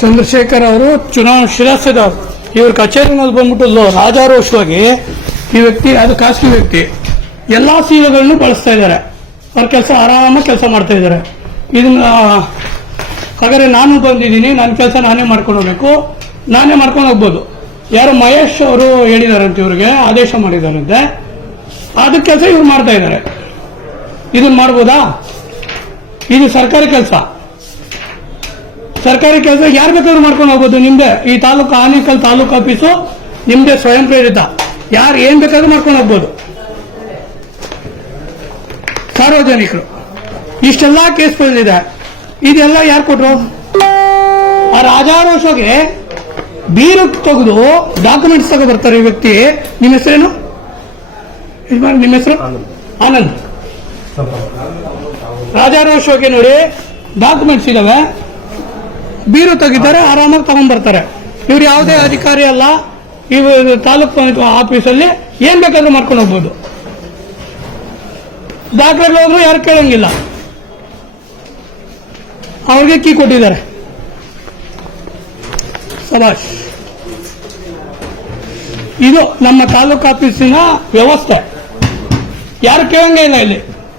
ಚಂದ್ರಶೇಖರ್ ಅವರು ಚುನಾವಣಾ ಶಿರಸ್ತದವರು. ಇವ್ರ ಕಚೇರಿನಲ್ಲಿ ಬಂದ್ಬಿಟ್ಟು ರಾಜಾರೋಷವಾಗಿ ಈ ವ್ಯಕ್ತಿ, ಅದು ಖಾಸಗಿ ವ್ಯಕ್ತಿ, ಎಲ್ಲಾ ಸೇವೆಗಳನ್ನು ಬಳಸ್ತಾ ಇದ್ದಾರೆ. ಅವ್ರ ಕೆಲಸ ಆರಾಮಾಗಿ ಕೆಲಸ ಮಾಡ್ತಾ ಇದ್ದಾರೆ. ಇದನ್ನ ಹಾಗಾದ್ರೆ ನಾನು ಬಂದಿದ್ದೀನಿ, ನನ್ನ ಕೆಲಸ ನಾನೇ ಮಾಡ್ಕೊಂಡು ಹೋಗ್ಬೇಕು, ನಾನೇ ಮಾಡ್ಕೊಂಡು ಹೋಗ್ಬೋದು. ಯಾರೋ ಮಹೇಶ್ ಅವರು ಹೇಳಿದಾರಂತೆ, ಇವ್ರಿಗೆ ಆದೇಶ ಮಾಡಿದಾರಂತೆ, ಅದಕ್ಕೆ ಕೆಲಸ ಇವ್ರು ಮಾಡ್ತಾ ಇದ್ದಾರೆ. ಇದನ್ನ ಮಾಡ್ಬೋದಾ? ಇದು ಸರ್ಕಾರಿ ಕೆಲಸ. ಸರ್ಕಾರಿ ಕೆಲಸ ಯಾರು ಬೇಕಾದ್ರೂ ಮಾಡ್ಕೊಂಡು ಹೋಗ್ಬೋದು. ನಿಮ್ದೆ ಈ ತಾಲೂಕು ಆನೇಕಲ್ ತಾಲೂಕು ಆಫೀಸು ನಿಮ್ದೆ ಸ್ವಯಂ ಪ್ರೇರಿತ, ಯಾರು ಏನ್ ಬೇಕಾದ್ರೂ ಮಾಡ್ಕೊಂಡು ಹೋಗ್ಬೋದು. ಸಾರ್ವಜನಿಕರು ಇಷ್ಟೆಲ್ಲ ಕೇಸ್ಗಳಿದೆ, ಇದೆಲ್ಲ ಯಾರು ಕೊಟ್ರು? ಆ ರಾಜಾರೋಷಗೆ ಬೀರು ತೆಗೆದು ಡಾಕ್ಯುಮೆಂಟ್ಸ್ ತಗೋ ಬರ್ತಾರೆ ಈ ವ್ಯಕ್ತಿ. ನಿಮ್ಮ ಹೆಸರೇನು? ನಿಮ್ಮ ಹೆಸರು? ಆನಂದ್. ರಾಜಾರೋಷಗೆ ನೋಡಿ ಡಾಕ್ಯುಮೆಂಟ್ಸ್ ಇದಾವೆ, ಬೀರು ತೆಗಿತಾರೆ, ಆರಾಮಾಗಿ ತಗೊಂಡ್ ಬರ್ತಾರೆ. ಇವ್ರು ಯಾವುದೇ ಅಧಿಕಾರಿ ಅಲ್ಲ, ಇವರು ತಾಲೂಕು ಆಫೀಸಲ್ಲಿ ಏನ್ ಬೇಕಾದ್ರೂ ಮಾಡ್ಕೊಂಡು ಹೋಗ್ಬೋದು. ದಾಖಲೆಗಳು ಹೋದ್ರು ಯಾರು ಕೇಳಂಗಿಲ್ಲ, ಅವ್ರಿಗೆ ಕೀ ಕೊಟ್ಟಿದ್ದಾರೆ. ಸಭಾಷ್. ಇದು ನಮ್ಮ ತಾಲೂಕು ಆಫೀಸಿನ ವ್ಯವಸ್ಥೆ, ಯಾರು ಕೇಳಂಗೇ ಇಲ್ಲ ಇಲ್ಲಿ.